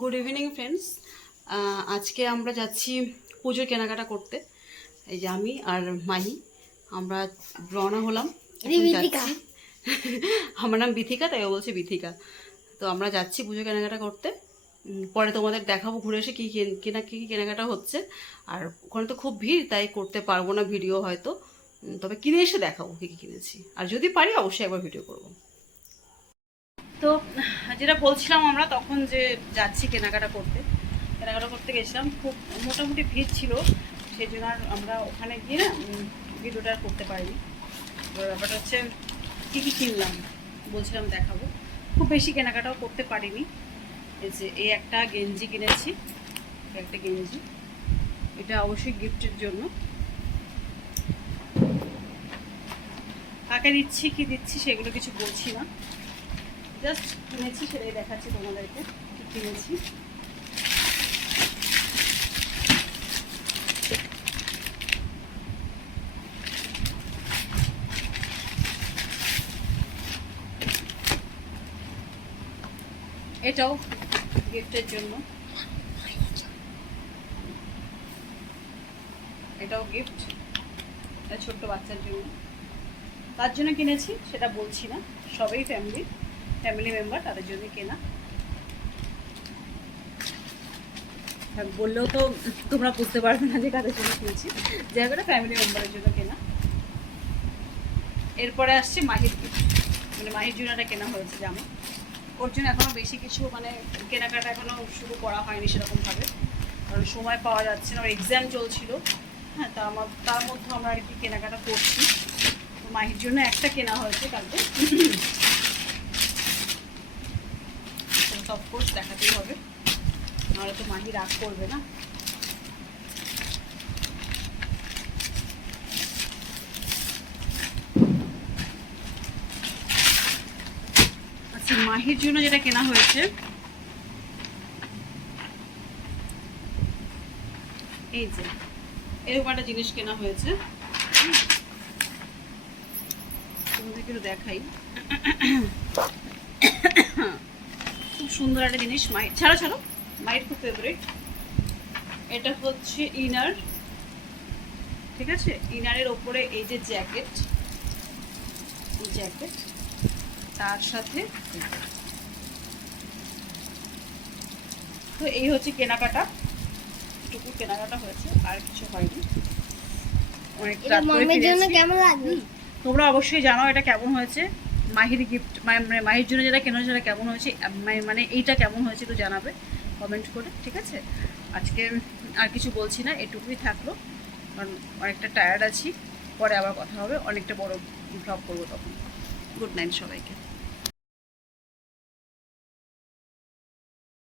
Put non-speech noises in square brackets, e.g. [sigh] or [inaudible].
Good evening friends আজকে আমরা যাচ্ছি পুজোর কেনাকাটা করতে। এই যে আমি আর মাহি আমরা রওনা হলাম। যাচ্ছি। [laughs] আমার নাম বিথিকা তাই ও বলছে বিথিকা। তো আমরা যাচ্ছি পুজো কেনাকাটা করতে। পরে তোমাদের দেখাবো ঘুরে এসে কী কেন- কেনা কী কী কেনাকাটা হচ্ছে। আর ওখানে তো খুব ভিড় তাই করতে পারব না ভিডিও হয়তো। তবে কিনে এসে দেখাবো কী কী কিনেছি। আর যদি পারি অবশ্যই একবার ভিডিও করব। তো যেটা বলছিলাম আমরা তখন যে যাচ্ছি কেনাকাটা করতে কেনাকাটা করতে গেছিলাম, খুব মোটামুটি ভিড় ছিল, সেই জন্য আর আমরা ওখানে গিয়ে না ভিডিওটা করতে পারিনি। ব্যাপারটা হচ্ছে, কী কী কিনলাম বলছিলাম দেখাবো। খুব বেশি কেনাকাটাও করতে পারিনি। এই যে, এই একটা গেঞ্জি কিনেছি একটা গেঞ্জি। এটা অবশ্যই গিফটের জন্য। কাকে দিচ্ছি, কি দিচ্ছি সেগুলো কিছু বলছি না। জাস্ট কিনেছি, সেটাই দেখাচ্ছি তোমাদেরকে। কিনেছি। এটাও গিফটের জন্য। এটাও গিফট এটা ছোট্ট বাচ্চার জন্য। তার জন্য কিনেছি সেটা বলছি না, সবাই ফ্যামিলি ফ্যামিলি মেম্বার তাদের জন্য কেনা। বললেও তো তোমরা বুঝতে পারবে না যে কাদের জন্য কিনেছি। জায়গাটা ফ্যামিলি মেম্বারের জন্য কেনা। এরপরে আসছে মাহির মানে মাহির জন্য একটা কেনা হয়েছে জামা। ওর জন্য এখনও বেশি কিছু মানে কেনাকাটা এখনও শুরু করা হয়নি সেরকমভাবে। কারণ সময় পাওয়া যাচ্ছে না ওর এক্সাম চলছিল। হ্যাঁ তা আমার তার মধ্যে আমরা আর কি কেনাকাটা করছি। তো মাহির জন্য একটা কেনা হয়েছে কালকে অফকোর্স দেখাতেই হবে নাহলে তো মাহি রাগ করবে না? আচ্ছা মাহির জন্য যেটা কেনা হয়েছে, এই যে এরকম একটা জিনিস কেনা হয়েছে। তোমাদেরকে দেখাই। খুব সুন্দর একটা জিনিস মাই ছাড়ো ছাড়ো। মায়ের খুব ফেভারিট এটা হচ্ছে ইনার। ঠিক আছে? ইনারের ওপরে এই যে জ্যাকেট জ্যাকেট তার সাথে তো এই হচ্ছে কেনাকাটা। টুকু কেনাকাটা হয়েছে আর কিছু হয়নি। তোমরা অবশ্যই জানো এটা কেমন হয়েছে। মাহির গিফট মানে মাহির জন্য যেটা কেনা সেটা কেমন হয়েছে? মানে- মানে এইটা কেমন হয়েছে একটু জানাবে। কমেন্ট করে, ঠিক আছে? আজকে আর কিছু বলছি না, এটুকুই থাকল। কারণ অনেকটা টায়ার্ড আছি, পরে আবার কথা হবে, অনেকটা বড় ব্লগ করব তখন। গুড নাইট সবাইকে।